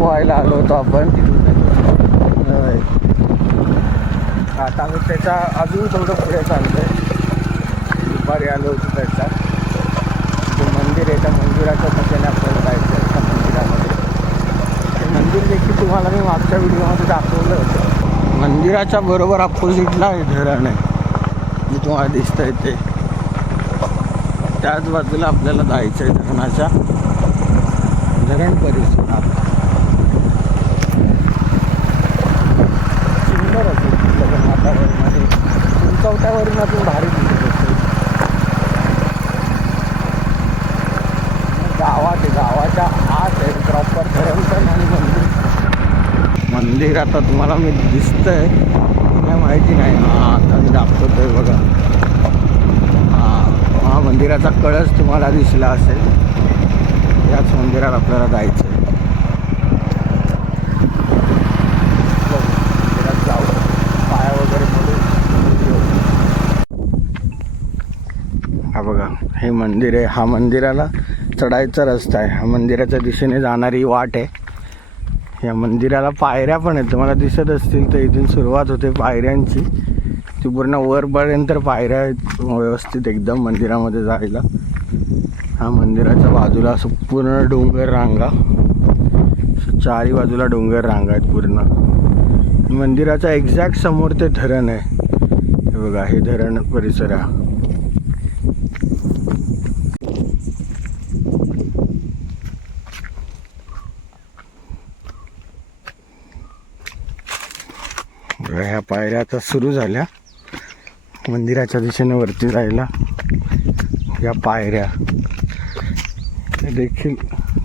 पोहायला आलो होतो आपण. आता आम्ही त्याच्या अजून थोडं पुढे चालतोय. दुपारी आलो होतो त्याच्या जे मंदिर आहे त्या मंदिराच्या दिशेने आपल्याला जायचं आहे. त्या मंदिरामध्ये ते मंदिर देखील तुम्हाला मी मागच्या व्हिडिओमध्ये दाखवलं होतं. मंदिराच्या बरोबर अपोजिटला हे धरण आहे जे तुम्हाला दिसतंय ते. त्याच बाजूला आपल्याला जायचं आहे धरणाच्या धरण परिसरात. सुंदर असेल तिथलं वातावरणामध्ये उंचवट्यावरून आपण भारी दिसत असतो. गावात आहे, गावाच्या आत आहे प्रॉपर धरण पण आणि मंदिर आता तुम्हाला मी दिसतंय काय माहिती नाही. आता मी दाखवतोय बघा. हा मंदिराचा कळस तुम्हाला दिसला असेल. याच मंदिरात आपल्याला जायचं आहे. मंदिरात जाऊ पाया वगैरे पडून. हा बघा हे मंदिर आहे. हा मंदिराला चढायचा रस्ता आहे. हा मंदिराच्या दिशेने जाणारी वाट आहे. या मंदिराला पायऱ्या पण आहेत तुम्हाला दिसत असतील तर. इथून सुरुवात होते पायऱ्यांची. ती पूर्ण वरपर्यंत पायऱ्या आहेत व्यवस्थित एकदम मंदिरामध्ये जायला. हा मंदिराच्या बाजूला असं पूर्ण डोंगर रांगा, चारी बाजूला डोंगर रांगा आहेत पूर्ण. मंदिराच्या एक्झॅक्ट समोर ते धरण आहे. हे बघा हे धरण परिसर आहे. ह्या पायऱ्या आता सुरू झाल्या मंदिराच्या दिशेने वरती जायला. या पायऱ्या देखील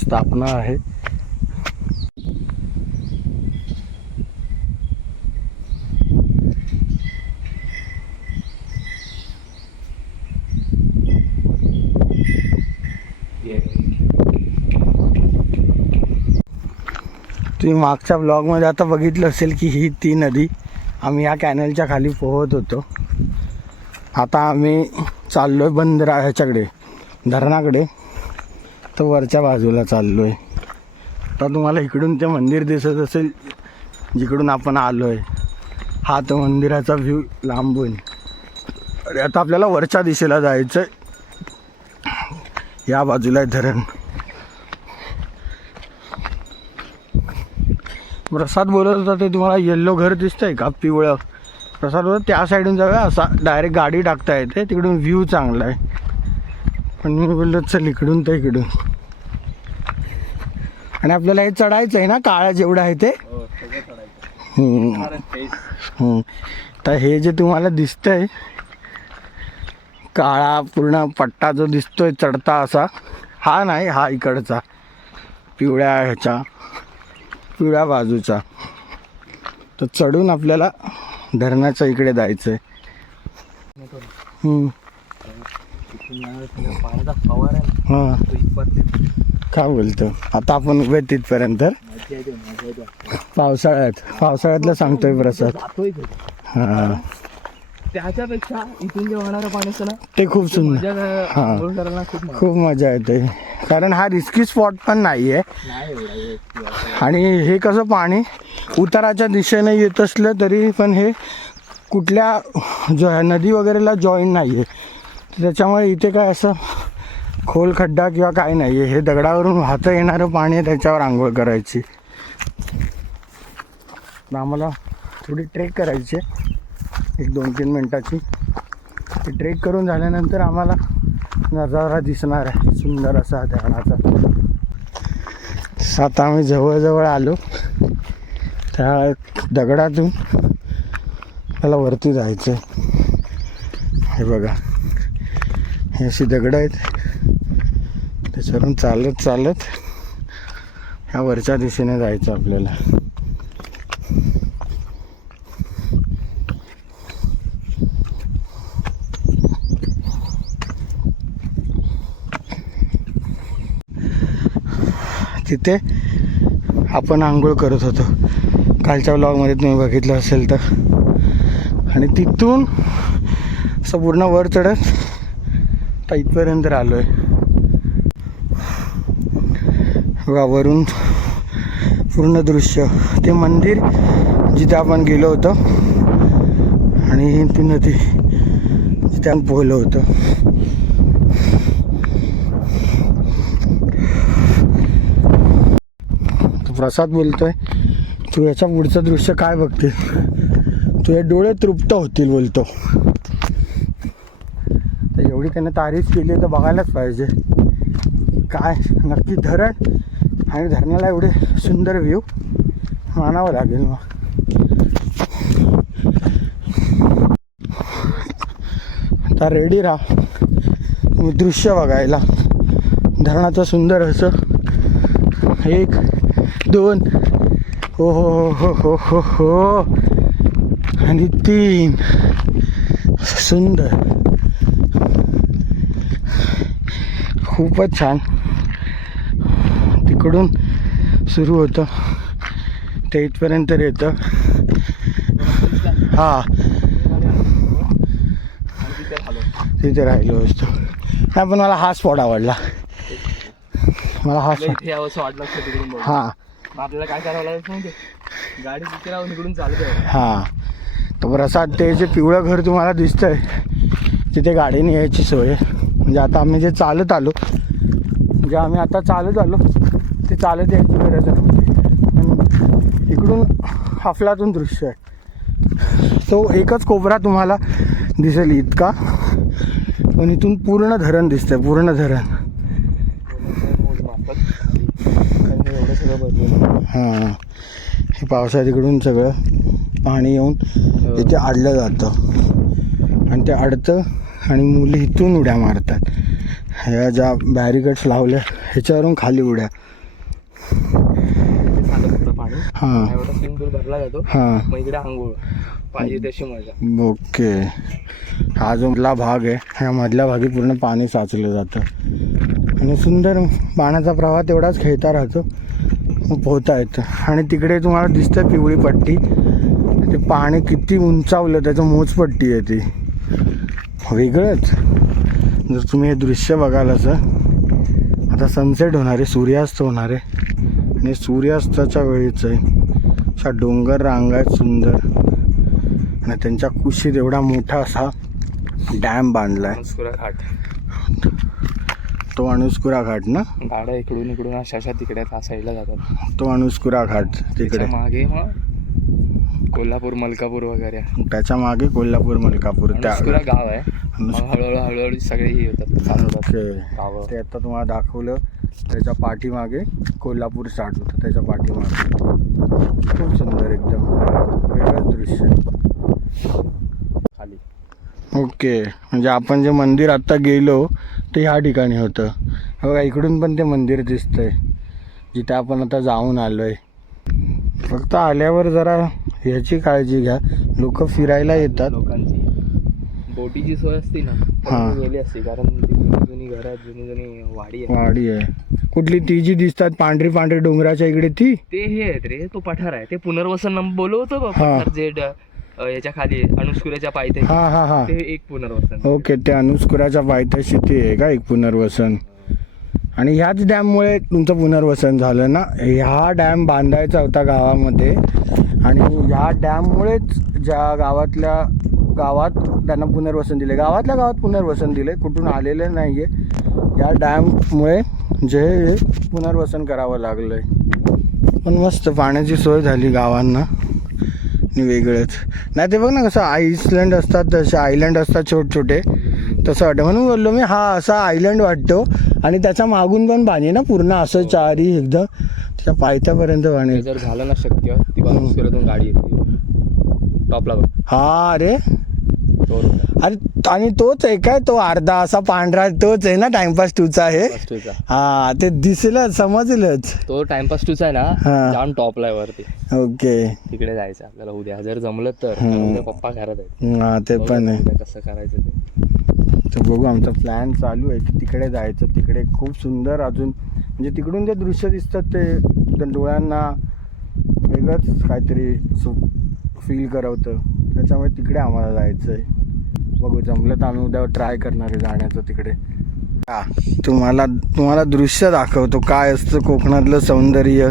स्थापना आहे. तुम्ही मागच्या ब्लॉगमध्ये आता बघितलं असेल की ही ती नदी. आम्ही या कॅनलच्या खाली पोहत होतो. आता आम्ही चाललो आहे ह्याच्याकडे धरणाकडे. तर वरच्या बाजूला चाललो आहे. आता तुम्हाला इकडून ते मंदिर दिसत असेल जिकडून आपण आलो आहे. हा तो मंदिराचा व्ह्यू लांबून. अरे आता आपल्याला वरच्या दिशेला जायचं आहे. या बाजूला आहे धरण. प्रसाद बोलत होता ते तुम्हाला येल्लो घर दिसतंय का पिवळं. प्रसाद बोलत त्या साईडून जाऊया असा डायरेक्ट गाडी टाकता येते तिकडून व्ह्यू चांगला आहे. पण मी बोललो चल इकडून तर इकडून. आणि आपल्याला हे चढायचं आहे ना काळा जेवढं आहे ते. तर हे जे तुम्हाला दिसतंय काळा पूर्ण पट्टा जो दिसतोय चढता असा हा नाही. हा इकडचा पिवळ्या बाजूचा. तर चढून आपल्याला धरणाच्या इकडे जायचं आहे. हां काय बोलतो आता आपण उभे तिथपर्यंत पावसाळ्यातलं सांगतोय प्रसाद. हां त्याच्यापेक्षा इथून जे वाहणारं पाणी असतं ना ते खूप सुंदर. हां खूप मजा येते कारण हा रिस्की स्पॉट पण नाही आहे. आणि हे कसं पाणी उताराच्या दिशेने येत असलं तरी पण हे कुठल्या नदी वगैरेला जॉईन नाही आहे. त्याच्यामुळे इथे काय असं खोल खड्डा किंवा काय नाही आहे. हे दगडावरून वाहतं येणारं पाणी आहे त्याच्यावर आंघोळ करायची. आम्हाला थोडी ट्रेक करायची आहे 1-2-3 मिनटाची. ते ट्रेक करून झाल्यानंतर आम्हाला नजारा दिसणार आहे सुंदर असा धरणाचा. आता आम्ही जवळजवळ आलो. त्या दगडातून त्याला वरती जायचं आहे. हे बघा हे अशी दगडं आहेत. त्याच्यावरून चालत चालत ह्या वरच्या दिशेने जायचं आपल्याला. तिथे आपण आंघोळ करत होतो कालच्या व्लॉगमध्ये तुम्ही बघितलं असेल तर. आणि तिथून असं पूर्ण वर चढत तर इथपर्यंत आलो आहे. वरून पूर्ण दृश्य, ते मंदिर जिथे आपण गेलो होतो आणि ती नदी जिथे आपण पोहलो होतो. तो प्रसाद बोलतोय, तू याच्या पुढचं दृश्य काय बघतील, तुझे डोळे तृप्त होतील बोलतो. तर एवढी त्याने तारीफ केली तर बघायलाच पाहिजे काय नक्की धरण, आणि धरणाला एवढे सुंदर व्ह्यू मानावं लागेल. मग आता रेडी राहा तुम्ही दृश्य बघायला. धरणाचं सुंदर असं 1 2 हो हो हो हो हो हो आणि 3 सुंदर, खूपच छान. तिकडून सुरू होतं ते इथपर्यंत येतं. हां तिथे राहिलो असतो. नाही पण मला हा स्पॉट आवडला, मला हा स्पॉट. इथे यावंसं वाटलं असतं तिकडून बघून. हां मग आपल्याला काय करावं लागेल माहिती, गाडी तिथे राहून इकडून चालत आहे. हां तर प्रसाद ते जे पिवळं घर तुम्हाला दिसतंय तिथे गाडीने यायची सोय आहे. म्हणजे आता आम्ही जे चालत आलो, म्हणजे आम्ही आता चालत आलो ते चालत यायची गरज नव्हती. पण इकडून हाफलातून दृश्य आहे, तो एकच कोपरा तुम्हाला दिसेल इतका, पण इथून पूर्ण धरण दिसतंय, पूर्ण धरण. एवढं सगळं बदललं. हां हे पावसाळ्यात इकडून सगळं पाणी येऊन इथे अडलं जातं आणि ते अडतं आणि मुली इथून उड्या मारतात. ह्या ज्या बॅरिकेड्स लावल्या ह्याच्यावरून खाली उड्या. पाणी हां एवढा स्विमिंग पूल भरला जातो. हां मग इकडे आंघोळ पाहिजे तशी मजा. ओके. हा जो मधला भाग आहे ह्या मधल्या भागी पूर्ण पाणी साचलं जातं आणि सुंदर पाण्याचा प्रवाह तेवढाच खेळता राहतो, मग पोहता येतं. आणि तिकडे तुम्हाला दिसतं पिवळी पट्टी, ते पाणी किती उंचावलं त्याचं मोजपट्टी आहे ती, वेगळंच. जर तुम्ही हे दृश्य बघाल असं, आता सनसेट होणार आहे, सूर्यास्त होणार आहे आणि सूर्यास्ताच्या वेळीच आहे. अशा डोंगर रांगा आहेत सुंदर आणि त्यांच्या कुशीत एवढा मोठा असा डॅम बांधला आहे, अनुस्कुरा घाट. तो अनुस्कुरा घाट ना. गाड्या इकडून अशा तिकडे त्या साईडला जातात. तो अनुस्कुरा घाट तिकडे, त्याच्या मागे मग कोल्हापूर मलकापूर वगैरे. त्याच्या मागे कोल्हापूर मलकापूर त्या अनुस्कुरा गाव आहे. मग हळूहळू सगळे हे होतात, चालवतात ओके. गावं. ते आता तुम्हाला दाखवलं, त्याच्या पाठीमागे कोल्हापूर स्टार्ट होतं, त्याच्या पाठीमागे खूप सुंदर एकदम वेगळंच दृश्य. खाली ओके. म्हणजे आपण जे मंदिर आत्ता गेलो ते ह्या ठिकाणी होतं. बघा इकडून पण ते मंदिर दिसतंय जिथे आपण आता जाऊन आलो आहे. फक्त आल्यावर जरा ह्याची काळजी घ्या, लोक फिरायला येतात. लोकांची बोटीची सोय असते ना, हां. पण गेली असते, कारण ती जुनी घर आहेत, जुनी वाडी आहे. वाडी आहे कुठली ती जी दिसतात पांढरी पांढरी डोंगराच्या इकडे ती. ते हे आहेत रे, तो पठार आहे, ते पुनर्वसन बोलवतो बघ. हां. पठार जे याच्या खाली अनुस्कुऱ्याच्या पायथ्याशी, हां हां हां ते एक पुनर्वसन. ओके. ते अनुस्कुराच्या पायथ्याशी ते आहे का एक पुनर्वसन. आणि ह्याच डॅममुळे तुमचं पुनर्वसन झालं ना. ह्या डॅम बांधायचा होता गावामध्ये आणि ह्या डॅममुळेच ज्या गावात त्यांना पुनर्वसन दिले, गावातल्या गावात पुनर्वसन दिले, कुठून आलेलं नाही आहे. या डॅममुळे जे पुनर्वसन करावं लागलं आहे. पण मस्त पाण्याची सोय झाली गावांना आणि वेगळंच. नाही ते बघ ना कसं आईसलँड असतात, तसे आयलँड असतात छोटे छोटे, तसं वाटतं. म्हणून बोललो मी हा असा आयलँड वाटतो. आणि त्याच्या मागून पण पाणी ना पूर्ण असं चारी एकदम त्याच्या पायथ्यापर्यंत पाणी. जर झालं ना शक्य, ती अनुस्कुऱ्यातून गाडी येते टॉपला बघ. हा अरे तो अरे आणि तोच आहे काय तो अर्धा असा पांढरा, तोच आहे ना टाइमपास टूचा आहे. हा ते दिसलं समजलंच. तो टाइमपास टूचा आहे ना, हा. जाऊन टॉपला आहे वरती. ओके. तिकडे जायचं आपल्याला उद्या, जर जमलं तर. उद्या पप्पा घरात आहेत. हा ते पण आहे. उद्या कसं करायचं ते तर बघू, आमचा प्लॅन चालू आहे की तिकडे जायचं. तिकडे खूप सुंदर अजून म्हणजे तिकडून जे दृश्य दिसतात ते डोळ्यांना वेगळंच काहीतरी फील करवतं. त्याच्यामुळे तिकडे आम्हाला जायचं आहे. बघू जमलं तर आम्ही उद्या ट्राय करणार आहे जाण्याचं तिकडे. हा, तुम्हाला दृश्य दाखवतो काय असतं कोकणातलं सौंदर्य.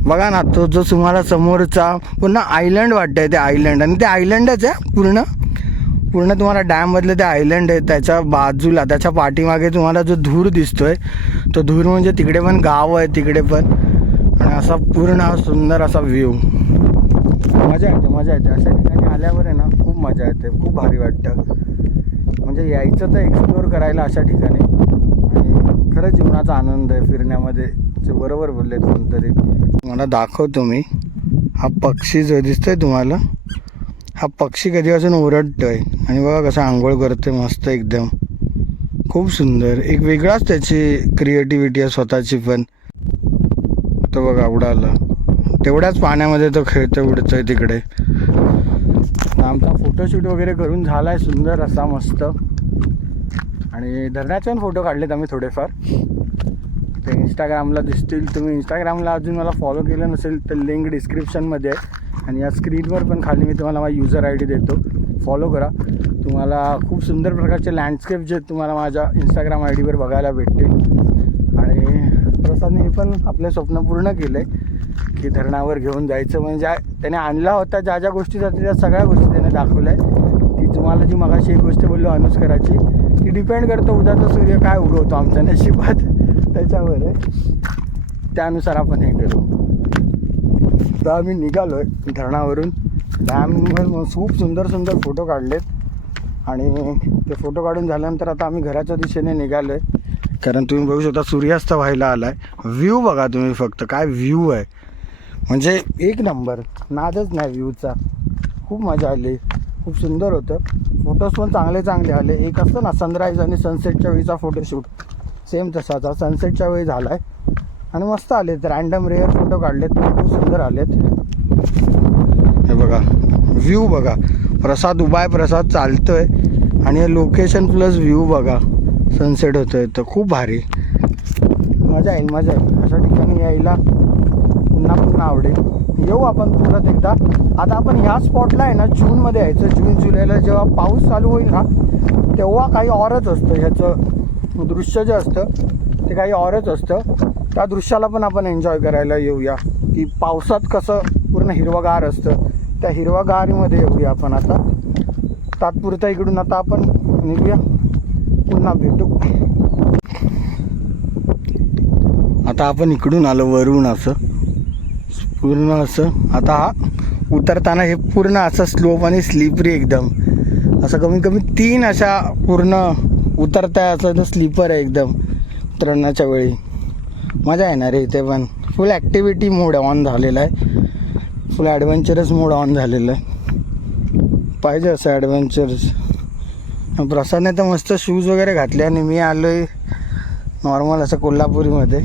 बघा ना, तो जो तुम्हाला समोरचा पूर्ण आयलंड वाटतंय, ते आयलंड, आणि ते आयलंडच आहे पूर्ण तुम्हाला डॅममधलं ते आयलंड आहे. त्याच्या बाजूला, त्याच्या पाठीमागे तुम्हाला जो धूर दिसतोय, तो धूर म्हणजे तिकडे पण गाव आहे, तिकडे पण, आणि असा पूर्ण सुंदर असा व्ह्यू. मजा येते अशा ठिकाणी आल्यावर आहे ना, खूप मजा येते, खूप भारी वाटतं. म्हणजे यायचं तर एक्सप्लोअर करायला अशा ठिकाणी, आणि खरंच जीवनाचा आनंद आहे फिरण्यामध्ये. ते बरोबर बोललेत कोणतरी. मला दाखवतो मी, हा पक्षी जो दिसतोय तुम्हाला, हा पक्षी कधीपासून ओरडतोय, आणि बघा कसं आंघोळ करतोय मस्त एकदम. खूप सुंदर, एक वेगळाच त्याची क्रिएटिव्हिटी आहे स्वतःची पण. तो बघा उडाला, तेवढ्याच पाण्यामध्ये तो खेळतोय, उडतोय तिकडे. आमचा फोटोशूट वगैरे करून झाला आहे सुंदर असा मस्त, आणि धरणाचे पण फोटो काढलेत आम्ही थोडेफार. ते इंस्टाग्रामला दिसतील. तुम्ही इंस्टाग्रामला अजून मला फॉलो केलं नसेल तर लिंक डिस्क्रिप्शनमध्ये आहे, आणि या स्क्रीनवर पण खाली मी तुम्हाला माझा युजर आय डी देतो, फॉलो करा. तुम्हाला खूप सुंदर प्रकारचे लँडस्केप जे तुम्हाला माझ्या इंस्टाग्राम आय डीवर बघायला भेटतील. आणि प्रसादने हे पण आपले स्वप्न पूर्ण केलं आहे की धरणावर घेऊन जायचं. म्हणजे त्याने आणला होता, ज्या ज्या गोष्टी जाते त्या सगळ्या गोष्टी त्याने दाखवल्या आहे. ती तुम्हाला जी मगाशी एक गोष्ट बोललो अनुस्कराची, ती डिपेंड करतं उद्याचा सूर्य काय उगवतो आमच्या नशिबात, त्याच्यावर आहे. त्यानुसार आपण हे करू. तर आम्ही निघालो आहे धरणावरून. डॅमवर खूप सुंदर फोटो काढलेत, आणि ते फोटो काढून झाल्यानंतर आता आम्ही घराच्या दिशेने निघालो आहे. कारण तुम्ही बघू शकता सूर्यास्त व्हायला आला आहे. व्ह्यू बघा तुम्ही फक्त, काय व्ह्यू आहे, म्हणजे एक नंबर, नादच नाही व्ह्यूचा. खूप मजा आली, खूप सुंदर होतं. फोटोज पण चांगले आले. एक असतं ना सनराईज आणि सनसेटच्या वेळीचा फोटोशूट, सेम तसाचा सनसेटच्या वेळी झाला आहे, आणि मस्त आलेत. रँडम रेअर फोटो काढलेत, खूप सुंदर आलेत. हे बघा व्ह्यू बघा, प्रसाद उभा प्रसाद चालतोय, आणि हे लोकेशन प्लस व्ह्यू बघा, सनसेट होतोय, तर खूप भारी. मजा येईल. अशा ठिकाणी यायला पुन्हा आवडेल. येऊ आपण परत एकदा. आता आपण ह्या स्पॉटला आहे ना जूनमध्ये यायचं. जून जुलैला जेव्हा पाऊस चालू होईल ना, तेव्हा काही औरच असतं. ह्याचं दृश्य जे असतं ते काही औरच असतं. त्या दृश्याला पण आपण एन्जॉय करायला येऊया, की पावसात कसं पूर्ण हिरवगार असतं, त्या हिरवागारीमध्ये येऊया आपण. आता तात्पुरता इकडून आता आपण निघूया, पुन्हा भेटू. आता आपण इकडून आलो वरून, असं पूर्ण असं. आता हा उतरताना हे पूर्ण असं स्लोप आणि स्लिपरी एकदम, असं कमीत कमी 3 अशा पूर्ण उतरताय, असं स्लीपर आहे एकदम उतरण्याच्या वेळी. मजा येणार आहे इथे पण. फुल ॲक्टिव्हिटी मोड ऑन झालेला आहे, फुल ॲडव्हेंचरस मोड ऑन झालेलं आहे. पाहिजे असं ॲडव्हेंचरस. प्रसादने तर मस्त शूज वगैरे घातले, आणि मी आलो आहे नॉर्मल असं कोल्हापुरीमध्ये.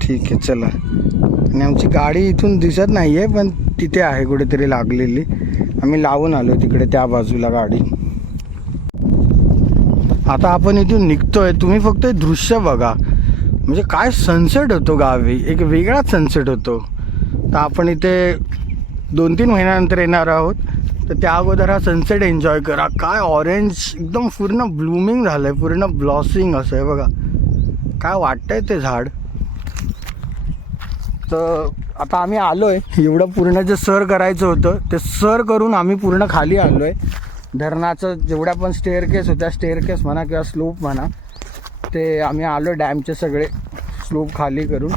ठीक आहे चला. आणि आमची गाडी इथून दिसत नाही आहे, पण तिथे आहे कुठेतरी लागलेली. आम्ही लावून आलो तिकडे त्या बाजूला गाडी. आता आपण इथून निघतोय. तुम्ही फक्त दृश्य बघा, म्हणजे काय सनसेट होतो गावी, एक वेगळाच सनसेट होतो. तर आपण इथे 2-3 महिन्यानंतर येणार आहोत, तर त्या अगोदर हा सनसेट एन्जॉय करा. काय ऑरेंज एकदम पूर्ण ब्लूमिंग झालं आहे, पूर्ण ब्लॉसिंग असं आहे बघा. काय वाटतंय ते झाड. तर आता आम्ही आलो आहे, एवढं पूर्ण जे सर करायचं होतं ते सर करून आम्ही पूर्ण खाली आलो आहे. धरणाचं जेवढ्या पण स्टेअरकेस होत्या, स्टेअरकेस म्हणा किंवा स्लोप म्हणा, ते आम्ही आलो डॅमचे सगळे स्लोप खाली करून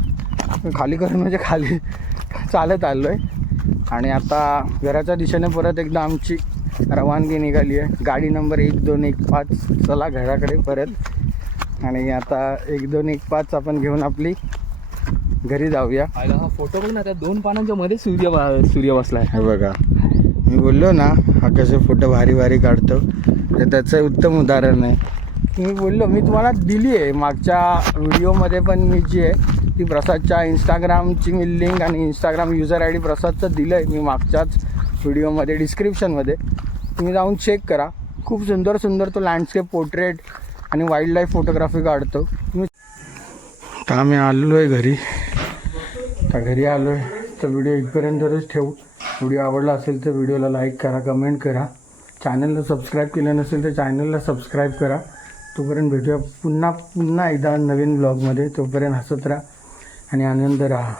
म्हणजे खाली चालत आलो आहे. आणि आता घराच्या दिशेने परत एकदा आमची रवानगी निघाली आहे. गाडी नंबर 1215, चला घराकडे परत. आणि आता 1215 आपण घेऊन आपली घरी जाऊया. हा फोटो बघ ना, त्या 2 पानांच्या मध्ये सूर्य बसलाय. हे बघा, मी बोललो ना हा कसे फोटो भारी काढतो, तर त्याचं उत्तम उदाहरण आहे. मी बोललो, मी तुम्हाला दिली आहे मागच्या व्हिडिओमध्ये पण, मी जी आहे ती प्रसादच्या इंस्टाग्रामची मी लिंक आणि इंस्टाग्राम युजर आय डी प्रसादचं दिलं आहे मी मागच्याच व्हिडिओमध्ये डिस्क्रिप्शनमध्ये. तुम्ही जाऊन चेक करा. खूप सुंदर तो लँडस्केप, पोर्ट्रेट आणि वाईल्ड लाईफ फोटोग्राफी काढतो. तुम्ही तर आम्ही आलेलो आहे घरी. तर घरी आलो आहे, तर व्हिडिओ इथपर्यंतच ठेवू. व्हिडिओ आवडला असेल तर व्हिडिओला लाईक करा, कमेंट करा. चॅनलला सबस्क्राईब केलं नसेल तर चॅनलला सबस्क्राईब करा. तोपर्यंत भेटूया पुन्हा एकदा नवीन ब्लॉगमध्ये. तोपर्यंत हसत राहा आणि आनंद राहा.